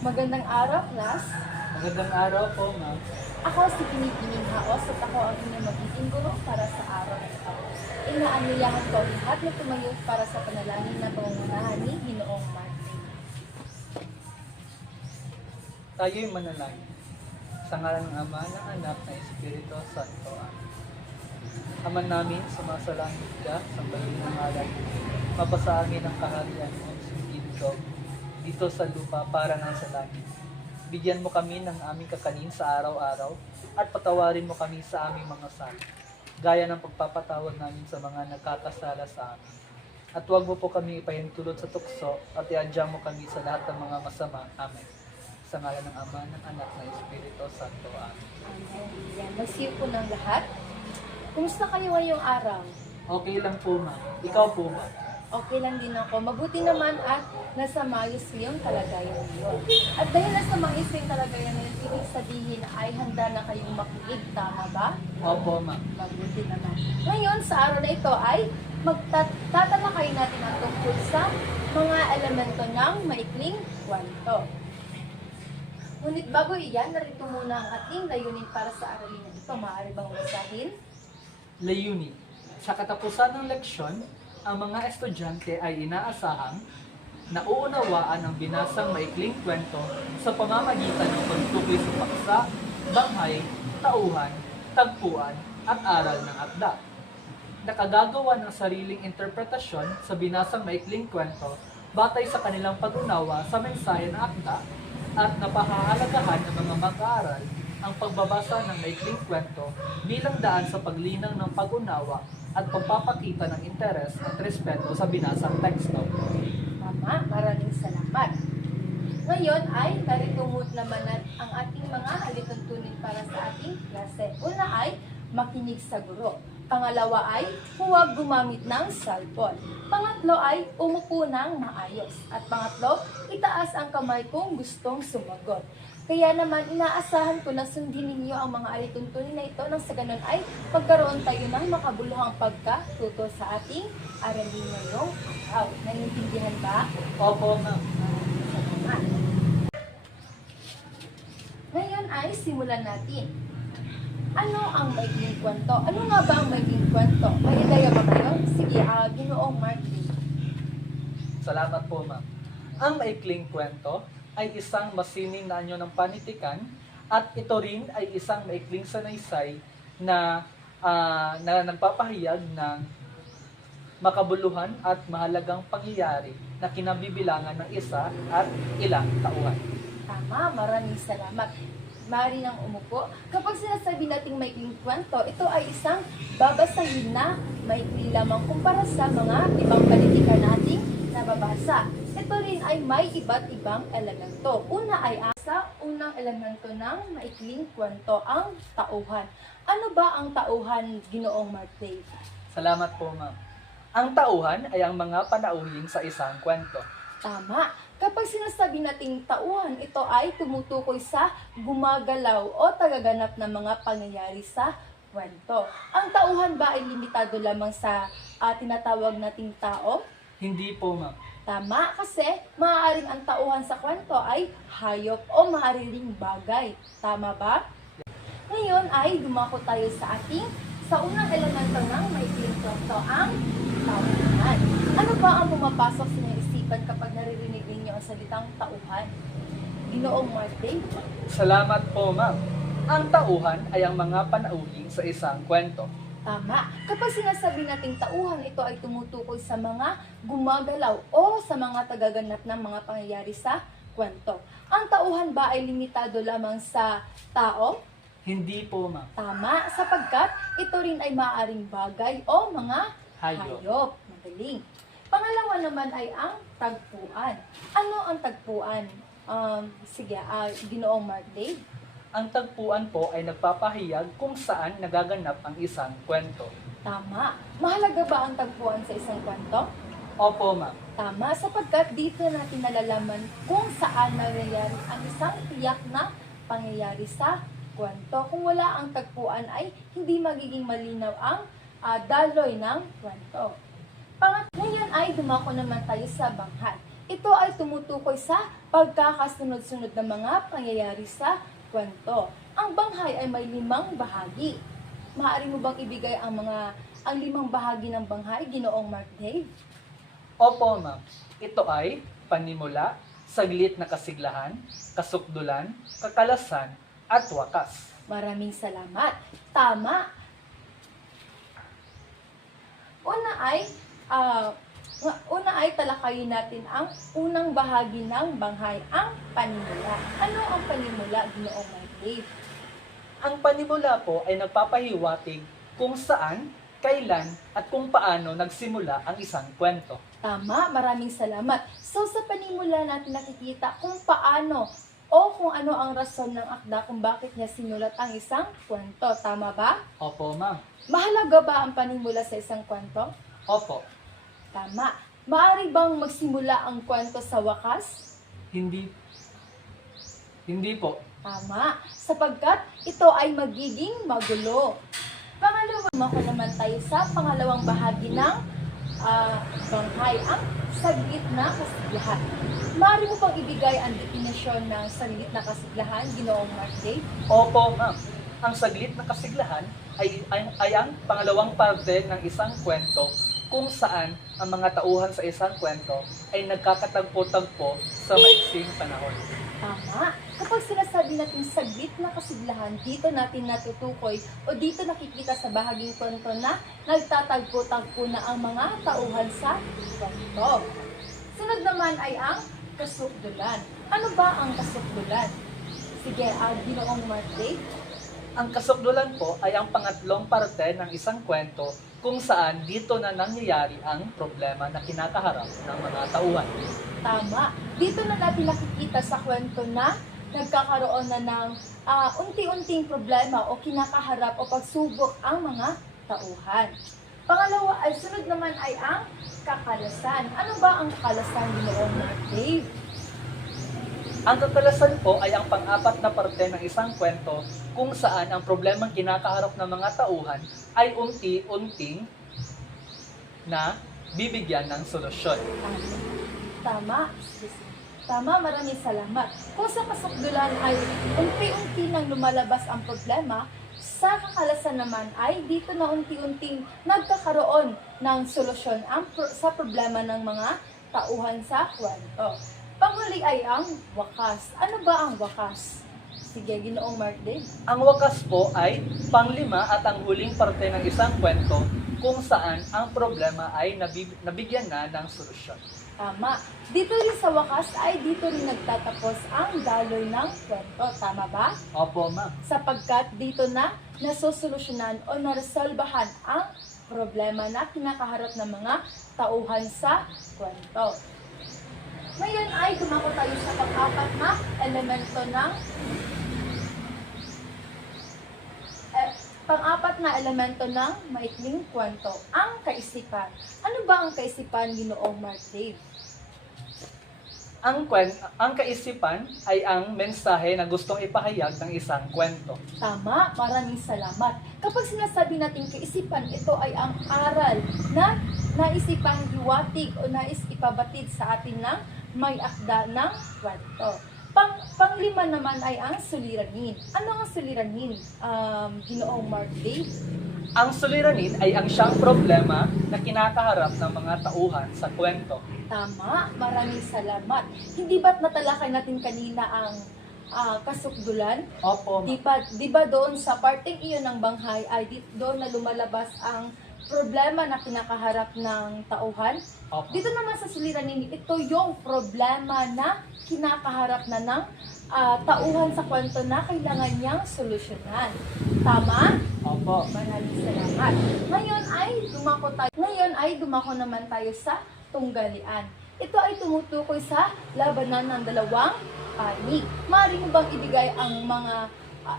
Magandang araw, class. Magandang araw po, ma'am. Ako si Pinipining Haos at ako ang inyong magiging guro para sa araw na ito. Inaanyayahan ko ang lahat na tumayo para sa panalangin na pangungunahan ni Ginoong Martin. Tayo'y manalangin. Sa ngalan ng Ama, ng Anak, ng Espiritu Santo. Amen. Ama namin, sumasalangit ka, sambahin ng ngalan. Mapasa amin ang kaharian mo, sundin ko, dito sa lupa para nga sa langit. Bigyan mo kami ng aming kakanin sa araw-araw at patawarin mo kami sa aming mga sala, gaya ng pagpapatawad namin sa mga nagkakasala sa amin. At huwag mo po kami ipahintulot sa tukso at iadya mo kami sa lahat ng mga masama. Amen. Sa ngalan ng Ama, ng Anak, ng Espiritu Santo. Amen. Amen. Yan, magsiyo po ng lahat. Kumusta kayo ngayong araw? Okay lang po, ma'am. Ikaw po, ma'am. Okay lang din ako. Mabuti naman at nasa maayos yung kalagayan niyo. At dahil nasa maayos yung kalagayan niyo, ibig sabihin ay handa na kayong makinig. Tama ba? Opo, ma'am. Mabuti naman. Ngayon, sa araw na ito ay tatalakayin natin ang tungkol sa mga elemento ng maikling kwento. Ngunit bago iyan, narito muna ang ating layunin para sa aralin na ito. Maaari bang basahin? Layunin. Sa katapusan ng leksyon, ang mga estudyante ay inaasahang nauunawaan ang binasang maikling kwento sa pamamagitan ng pagtukoy sa paksa, banghay, tauhan, tagpuan, at aral ng akda. Nakagagawa ng sariling interpretasyon sa binasang maikling kwento batay sa kanilang pag-unawa sa mensahe ng akda at napahahalagahan ng mga mag-aaral ang pagbabasa ng maikling kwento bilang daan sa paglinang ng pag-unawa at pagpapakita ng interes at respeto sa binasang teksto. Tama, maraming salamat. Ngayon ay narito naman ang ating mga alituntunin para sa ating klase. Una ay makinig sa guro. Pangalawa ay huwag gumamit ng cellphone. Pangatlo ay umupo ng maayos. At pangatlo, itaas ang kamay kung gustong sumagot. Kaya naman, inaasahan ko na sundin ninyo ang mga alituntunin na ito nang sa ganun ay magkaroon tayo ng makabuluhang pagkatuto sa ating aralin ngayong araw. Naiintindihan ba? Opo, ma'am. Salamat. Ngayon ay simulan natin. Ano ang maikling kwento? Ano nga ba ang maikling kwento? May ideya ba kayo? Sige, Ginoong Martin. Salamat po, ma'am. Ang maikling kwento ay isang masining na anyo ng panitikan at ito rin ay isang maikling sanaysay na nagpapahayag ng makabuluhan at mahalagang pangyayari na kinabibilangan ng isa at ilang tauhan. Tama, maraming salamat. Maaari nang umupo. Kapag sinasabi nating maikling kwento, ito ay isang babasahin na maikli lamang kumpara sa mga ibang panitikan nating nababasa. Ito rin ay may iba't ibang elemento. Una ay sa unang elemento ng maikling kwento, ang tauhan. Ano ba ang tauhan, Ginoong Martin? Salamat po, ma'am. Ang tauhan ay ang mga panauhin sa isang kwento. Tama. Kapag sinasabi nating tauhan, ito ay tumutukoy sa gumagalaw o tagaganap na mga pangyayari sa kwento. Ang tauhan ba ay limitado lamang sa tinatawag nating tao? Hindi po, ma'am. Tama, kasi maaaring ang tauhan sa kwento ay hayop o maaari ring bagay. Tama ba? Ngayon ay dumako tayo sa unang elemento ng maikling kwento, ang tauhan. Ano ba ang pumapasok sa inyong isipan kapag naririnig ninyo ang salitang tauhan? Ginoong Martin? Salamat po, ma'am. Ang tauhan ay ang mga panauhin sa isang kwento. Tama. Kapag sinasabi nating tauhan, ito ay tumutukoy sa mga gumagalaw o sa mga tagaganap ng mga pangyayari sa kwento. Ang tauhan ba ay limitado lamang sa tao? Hindi po, ma'am. Tama, sapagkat ito rin ay maaaring bagay o mga hayop. Magaling. Pangalawa naman ay ang tagpuan. Ano ang tagpuan? Sige, Ginoong Martin. Ang tagpuan po ay nagpapahayag kung saan nagaganap ang isang kwento. Tama. Mahalaga ba ang tagpuan sa isang kwento? Opo, ma'am. Tama, sapagkat dito natin nalalaman kung saan nangyayari ang isang tiyak na pangyayari sa kwento. Kung wala ang tagpuan ay hindi magiging malinaw ang daloy ng kwento. Ngayon ay dumako naman tayo sa banghay. Ito ay tumutukoy sa pagkakasunod-sunod ng mga pangyayari sa kwento. Ang banghay ay may 5 bahagi. Maaari mo bang ibigay ang 5 bahagi ng banghay, Ginoong Mark Dave? Opo, ma'am. Ito ay panimula, saglit na kasiglahan, kasukdulan, kakalasan, at wakas. Maraming salamat. Tama. Una ay talakayin natin ang unang bahagi ng banghay, ang panimula. Ano ang panimula, Ginoong Mark Dave? Ang panimula po ay nagpapahiwatig kung saan, kailan, at kung paano nagsimula ang isang kwento. Tama, maraming salamat. So sa panimula natin nakikita kung paano o kung ano ang rason ng akda kung bakit niya sinulat ang isang kwento. Tama ba? Opo, ma'am. Mahalaga ba ang panimula sa isang kwento? Opo. Tama. Maaari bang magsimula ang kwento sa wakas? Hindi po. Tama. Sapagkat ito ay magiging magulo. Pangalawa, mako naman tayo sa pangalawang bahagi ng banghay, ang saglit na kasiglahan. Maaari mo pang ibigay ang definisyon ng saglit na kasiglahan, Ginoong Mark Dave? Opo, ma'am. Ang saglit na kasiglahan ay ang pangalawang parte ng isang kwento kung saan ang mga tauhan sa isang kwento ay nagkakatagpo-tagpo sa maiksing panahon. Tama. Kapag sinasabi natin saglit na kasiglahan, dito natin natutukoy o dito nakikita sa bahaging kwento na nagtatagpo-tagpo na ang mga tauhan sa kwento. Sunod naman ay ang kasukdulan. Ano ba ang kasukdulan? Sige, Ginoong Mark Dave. Ang kasukdulan po ay ang pangatlong parte ng isang kwento kung saan dito na nangyayari ang problema na kinakaharap ng mga tauhan. Tama. Dito na natin nakikita sa kwento na nagkakaroon na ng unti-unting problema o kinakaharap o pagsubok ang mga tauhan. Pangalawa ay sunod naman ay ang kakalasan. Ano ba ang kakalasan, Ginoong Mark Dave? Ang kakalasan po ay ang pang-apat na parte ng isang kwento kung saan ang problemang kinakaharap ng mga tauhan ay unti-unting na bibigyan ng solusyon. Tama. Tama, maraming salamat. Kung sa kasukdulan ay unti-unti nang lumalabas ang problema, sa kakalasan naman ay dito na unti-unting nagkakaroon ng solusyon sa problema ng mga tauhan sa kwento. Panghuli ay ang wakas. Ano ba ang wakas? Sige, Ginoong Mark Dave. Ang wakas po ay panglima at ang huling parte ng isang kwento kung saan ang problema ay nabigyan na ng solusyon. Tama. Dito rin sa wakas ay dito rin nagtatapos ang daloy ng kwento. Tama ba? Opo, ma'am. Sapagkat dito na nasosolusyonan o naresolbahan ang problema na kinakaharap ng mga tauhan sa kwento. Ngayon ay dumako tayo sa pang-apat na elemento ng maikling kwento, ang kaisipan. Ano ba ang kaisipan, Ginoong Mark Dave? Ang kaisipan ay ang mensahe na gustong ipahayag ng isang kwento. Tama, maraming salamat. Kapag sinasabi natin kaisipan, ito ay ang aral na naisipang hiwatig o nais ipabatid sa atin ng may akda ng kwento. Panglima naman ay ang suliranin. Ano ang suliranin, Ginoong Mark Dave? Ang suliranin ay ang siyang problema na kinakaharap ng mga tauhan sa kwento. Tama, maraming salamat. Hindi ba't natalakay natin kanina ang kasukdulan? Opo, ma'am. Di ba doon sa parteng iyon ng banghay ay doon na lumalabas ang problema na kinakaharap ng tauhan? Opo. Dito naman sa suliranin, ito yung problema na kinakaharap na ng tauhan sa kwento na kailangan niyang solusyonan. Tama? Opo. Maraming salamat. Ngayon ay dumako naman tayo sa tunggalian. Ito ay tumutukoy sa labanan ng dalawang panig. Maaari mo bang ibigay ang mga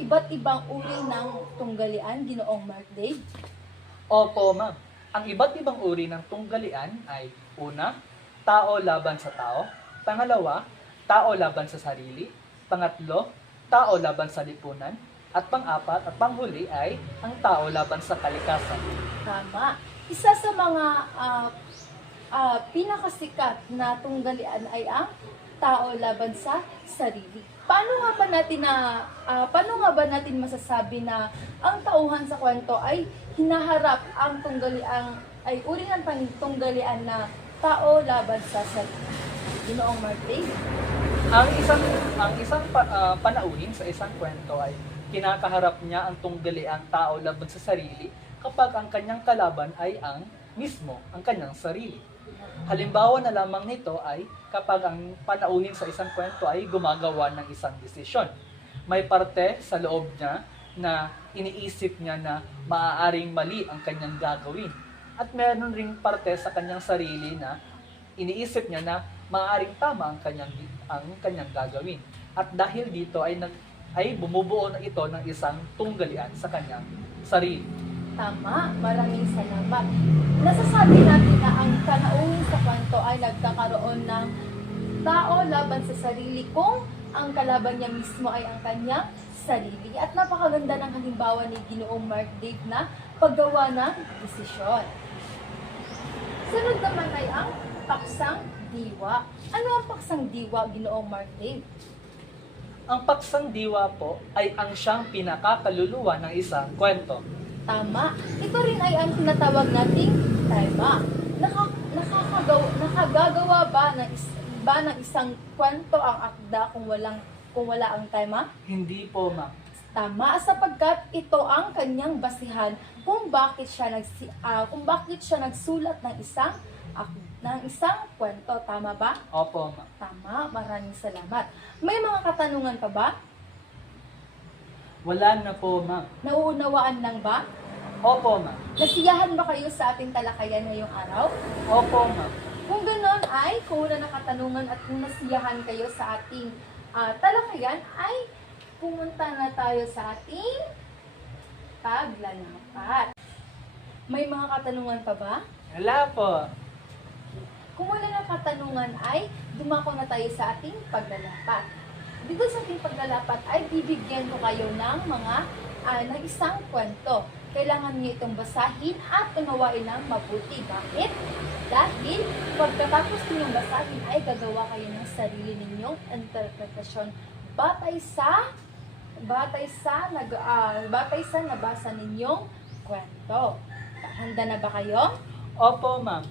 iba't ibang uri ng tunggalian, Ginoong Mark Dave? Opo, ma'am. Ang iba't ibang uri ng tunggalian ay una, tao laban sa tao. Pangalawa, tao laban sa sarili. Pangatlo, tao laban sa lipunan. At pang-apat at panghuli ay ang tao laban sa kalikasan. Tama. Isa sa mga pinakasikat na tunggalian ay ang tao laban sa sarili. Paano nga ba natin masasabi na ang tauhan sa kwento ay hinaharap ang tunggalian ay uri ng tunggalian na tao laban sa sarili? Ginoong Martin? Ang isang panauhin sa isang kwento ay kinakaharap niya ang tunggaliang tao laban sa sarili kapag ang kanyang kalaban ay ang kanyang sarili. Halimbawa na lamang nito ay kapag ang panauhin sa isang kwento ay gumagawa ng isang desisyon. May parte sa loob niya na iniisip niya na maaaring mali ang kanyang gagawin. At meron ring parte sa kanyang sarili na iniisip niya na maaaring tama ang kanyang gagawin. At dahil dito ay bumubuo na ito ng isang tunggalian sa kanyang sarili. Tama, maraming salamat. Nasasabi natin na ang panauhin sa kwento ay nagkakaroon ng tao laban sa sarili kung ang kalaban niya mismo ay ang kanyang sarili. At napakaganda ng halimbawa ni Ginoong Mark Dave na paggawa ng desisyon. Sunod naman ay ang paksang diwa. Ano ang paksang diwa, Ginoong Mark Dave? Ang paksang diwa po ay ang siyang pinakakaluluwa ng isang kwento. Tama. Ito rin ay ang tinatawag nating tama. Nakagagawa ba ng isang kwento ang akda kung wala ang tama? Hindi po, ma'am. Tama, sapagkat ito ang kanyang basihan kung bakit siya nagsulat ng isang kwento. Tama ba? Opo, ma'am. Tama, maraming salamat. May mga katanungan pa ba? Wala na po, ma'am. Nauunawaan lang ba? Opo, ma'am. Nasiyahan ba kayo sa ating talakayan ngayong araw? Opo, ma'am. Kung ganoon ay, kung wala na katanungan at kung nasiyahan kayo sa ating talakayan, ay pumunta na tayo sa ating paglalapat. May mga katanungan pa ba? Wala po. Kung wala na katanungan ay, dumako na tayo sa ating paglalapat. Dito sa ating paglalapat ay bibigyan ko kayo ng ng isang kwento. Kailangan niyo itong basahin at unawain ng mabuti. Bakit? Dahil pagkatapos ninyong basahin ay gagawa kayo ng sarili ninyong interpretasyon batay sa nabasa ninyong kwento. Handa na ba kayo? Opo, ma'am.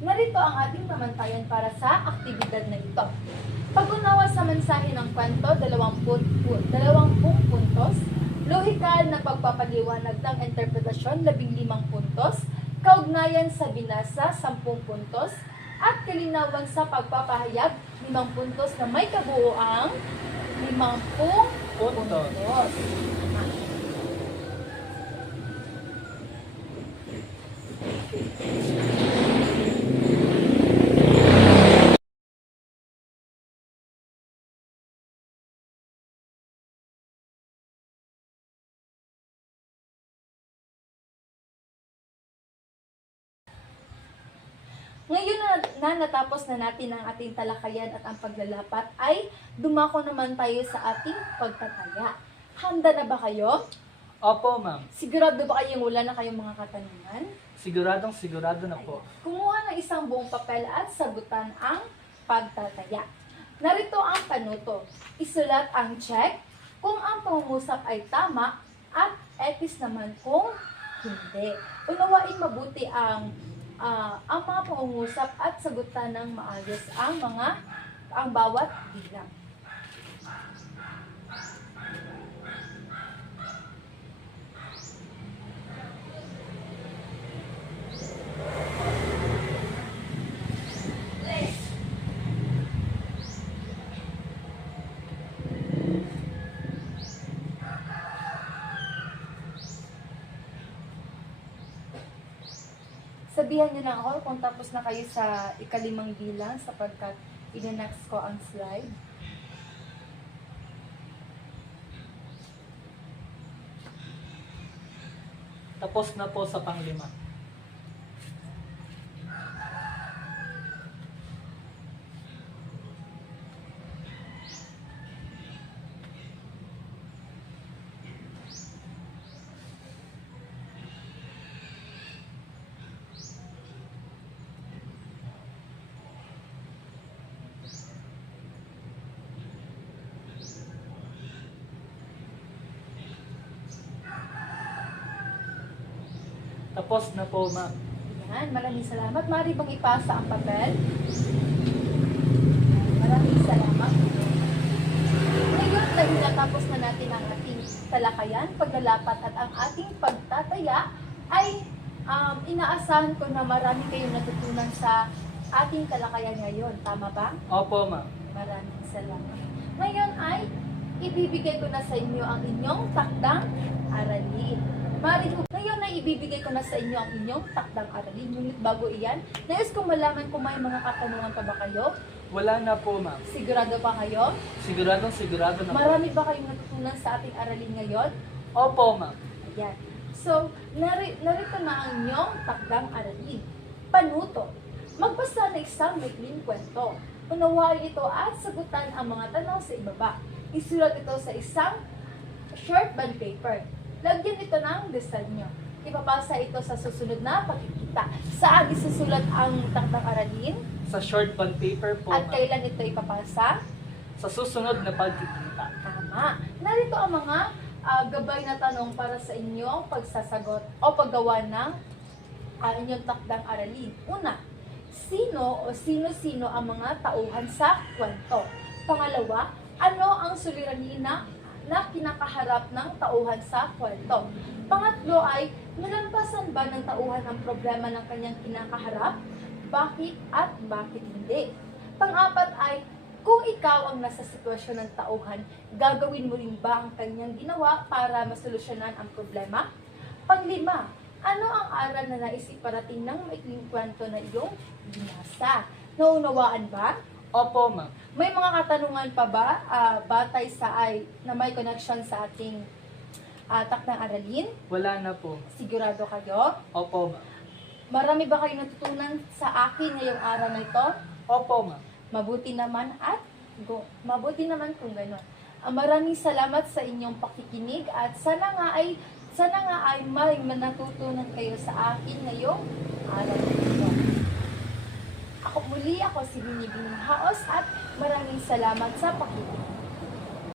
Narito ang ating pamantayan para sa aktibidad na ito. Pag-unawa sa mensahe ng kwento, 20 puntos. Lohikal na pagpapaliwanag ng interpretasyon, 15 puntos. Kaugnayan sa binasa, 10 puntos. At kalinawan sa pagpapahayag, 5 puntos na may kabuuang 50 puntos. Ngayon na natapos na natin ang ating talakayan at ang paglalapat, ay dumako naman tayo sa ating pagtataya. Handa na ba kayo? Opo, ma'am. Sigurado ba kayong wala na kayong mga katanungan? Sigurado na po. Kumuha ng isang buong papel at sagutan ang pagtataya. Narito ang panuto. Isulat ang check kung ang pangungusap ay tama at X naman kung hindi. Unawain mabuti ang mga pangungusap at sagutan ng maayos ang bawat bilang. Sabihan niyo lang ako kung tapos na kayo sa ikalimang bilang sapagkat ina-next ko ang slide. Tapos na po sa panglima. Tapos na po, ma'am. Yan, maraming salamat. Maaari bang ipasa ang papel? Maraming salamat. Ngayon, dahil natapos na natin ang ating talakayan, paglalapat at ang ating pagtataya, ay inaasahan ko na marami kayong natutunan sa ating talakayan ngayon. Tama ba? Opo, ma'am. Maraming salamat. Ngayon ay ibibigay ko na sa inyo ang inyong takdang aralin. Ngayon ay ibibigay ko na sa inyo ang inyong takdang aralin. Ngunit bago iyan, nais kong malaman kung may mga katanungan pa ba kayo? Wala na po, ma'am. Sigurado pa kayo? Sigurado na po. Marami ba kayong natutunan sa ating aralin ngayon? Opo, ma'am. Ayan. So, narito na ang inyong takdang aralin. Panuto. Magbasa ng isang maikling kwento. Unawain ito at sagutan ang mga tanong sa ibaba. Isulat ito sa isang short bond paper. Lagyan ito ng disenyo. Ipapasa ito sa susunod na pagkikita. Saan isusulat ang takdang aralin? Sa short bond paper po, At ma'am. kailan ito ipapasa? Sa susunod na pagkikita. Tama. Narito ang mga gabay na tanong para sa inyong pagsasagot o paggawa ng inyong takdang aralin. Una, sino o sino-sino ang mga tauhan sa kwento? Pangalawa, ano ang suliranin na kinakaharap ng tauhan sa kwento? Pangatlo ay, nalampasan ba ng tauhan ang problema ng kanyang kinakaharap? Bakit at bakit hindi? Pang-apat ay, kung ikaw ang nasa sitwasyon ng tauhan, gagawin mo rin ba ang kanyang ginawa para masolusyonan ang problema? Panglima, ano ang aral na nais iparating ng maikling kwento na iyong binasa? Naunawaan ba? Opo, ma'am. May mga katanungan pa ba batay sa na may connection sa ating takdang aralin? Wala na po. Sigurado kayo? Opo, ma'am. Marami ba kayong natutunan sa akin ngayong araw na ito? Opo, ma'am. Mabuti naman mabuti naman kung gano'n. Maraming salamat sa inyong pakikinig at sana nga ay may natutunan kayo sa akin ngayong araw na ito. Ako si Binibing Haos at maraming salamat sa pakikinig.